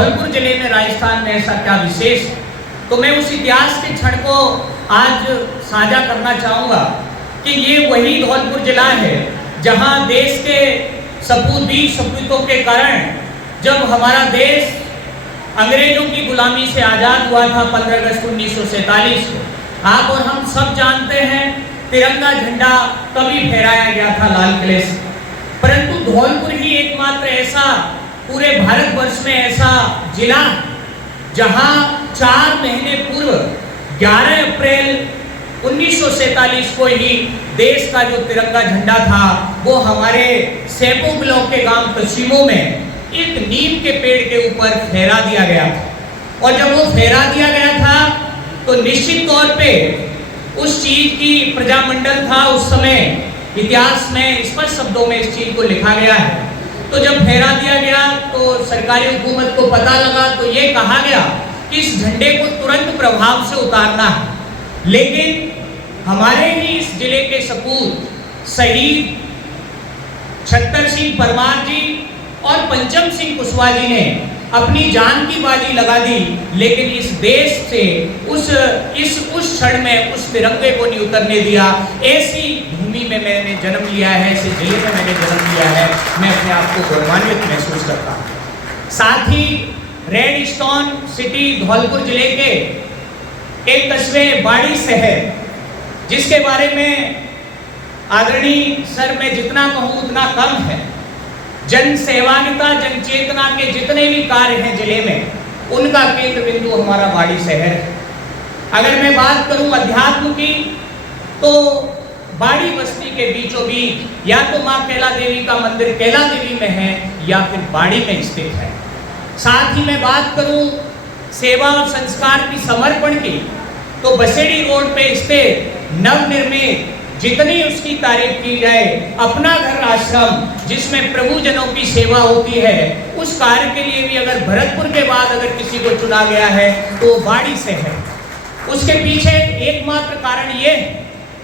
धौलपुर जिले में राजस्थान में ऐसा क्या विशेष है। तो मैं उस इतिहास के क्षण को आज साझा करना चाहूँगा कि ये वही धौलपुर जिला है जहाँ देश के सपूतों के कारण जब हमारा देश अंग्रेजों की गुलामी से आज़ाद हुआ था 15 अगस्त 1947 को, आप और हम सब जानते हैं तिरंगा झंडा तभी फहराया गया था लाल किले से। परंतु धौलपुर ही एकमात्र ऐसा पूरे भारतवर्ष में ऐसा जिला जहां 4 महीने पूर्व 11 अप्रैल 1947 को ही देश का जो तिरंगा झंडा था वो हमारे सेपो ब्लॉक के गांव तसीमो में एक नीम के पेड़ के ऊपर फहरा दिया गया था। और जब वो फहरा दिया गया था तो निश्चित तौर पे उस चीज की प्रजामंडल था, उस समय इतिहास में स्पष्ट शब्दों में इस चीज को लिखा गया है। तो जब फहरा दिया गया तो सरकारी हुकूमत को पता लगा तो ये कहा गया कि इस झंडे को तुरंत प्रभाव से उतारना है। लेकिन हमारे ही इस जिले के सपूत शहीद छत्तर सिंह परमार जी और पंचम सिंह कुशवाहा जी ने अपनी जान की बाजी लगा दी, लेकिन इस देश से उस क्षण में उस तिरंगे को नहीं उतरने दिया। ऐसी भूमि में मैंने जन्म लिया है, ऐसे जिले में मैंने जन्म लिया है, मैं अपने आप को गौरवान्वित महसूस करता हूँ। साथ ही रेड स्टोन सिटी धौलपुर जिले के एक कस्बे बाड़ी शहर, जिसके बारे में आदरणीय सर मैं जितना कहूँ उतना कम है। जन सेवानिता जन चेतना के जितने भी कार्य हैं जिले में, उनका केंद्र बिंदु हमारा बाड़ी शहर है। अगर मैं बात करूं अध्यात्म की तो बाड़ी बस्ती के बीचों बीच या तो मां कैला देवी का मंदिर कैला देवी में है या फिर बाड़ी में स्थित है। साथ ही मैं बात करूं सेवा और संस्कार की समर्पण की तो बसेड़ी रोड पे स्थित नवनिर्मित, जितनी उसकी तारीफ की जाए, अपना घर आश्रम जिसमें प्रभुजनों की सेवा होती है, उस कार्य के लिए भी अगर भरतपुर के बाद अगर किसी को चुना गया है तो बाड़ी से है। उसके पीछे एकमात्र कारण ये है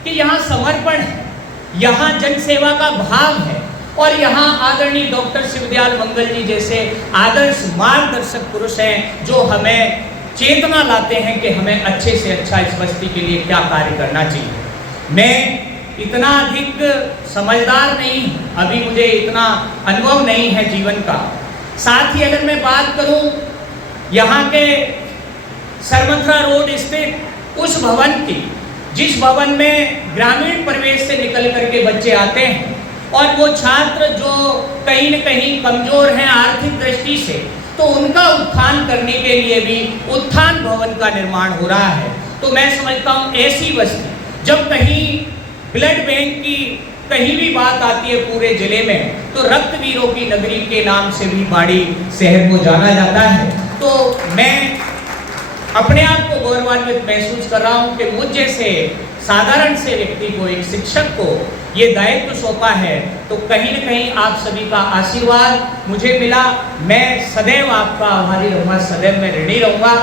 कि यहाँ समर्पण है, यहाँ जनसेवा का भाव है और यहाँ आदरणीय डॉक्टर शिवदयाल मंगल जी जैसे आदर्श मार्गदर्शक पुरुष हैं जो हमें चेतना लाते हैं कि हमें अच्छे से अच्छा इस बस्ती के लिए क्या कार्य करना चाहिए। मैं इतना अधिक समझदार नहीं, अभी मुझे इतना अनुभव नहीं है जीवन का। साथ ही अगर मैं बात करूं यहाँ के सरमथरा रोड स्थित उस भवन की, जिस भवन में ग्रामीण परिवेश से निकल करके बच्चे आते हैं और वो छात्र जो कहीं न कहीं कमजोर हैं आर्थिक दृष्टि से, तो उनका उत्थान करने के लिए भी उत्थान भवन का निर्माण हो रहा है। तो मैं समझता हूँ ऐसी बस्ती, जब कहीं ब्लड बैंक की कहीं भी बात आती है पूरे जिले में तो रक्तवीरों की नगरी के नाम से भी बाड़ी शहर को जाना जाता है। तो मैं अपने आप को गौरवान्वित महसूस कर रहा हूँ कि मुझ जैसे साधारण से व्यक्ति को, एक शिक्षक को ये दायित्व सौंपा है, तो कहीं न कहीं आप सभी का आशीर्वाद मुझे मिला। मैं सदैव आपका आभारी रहूँगा, सदैव मैं ऋणी रहूँगा।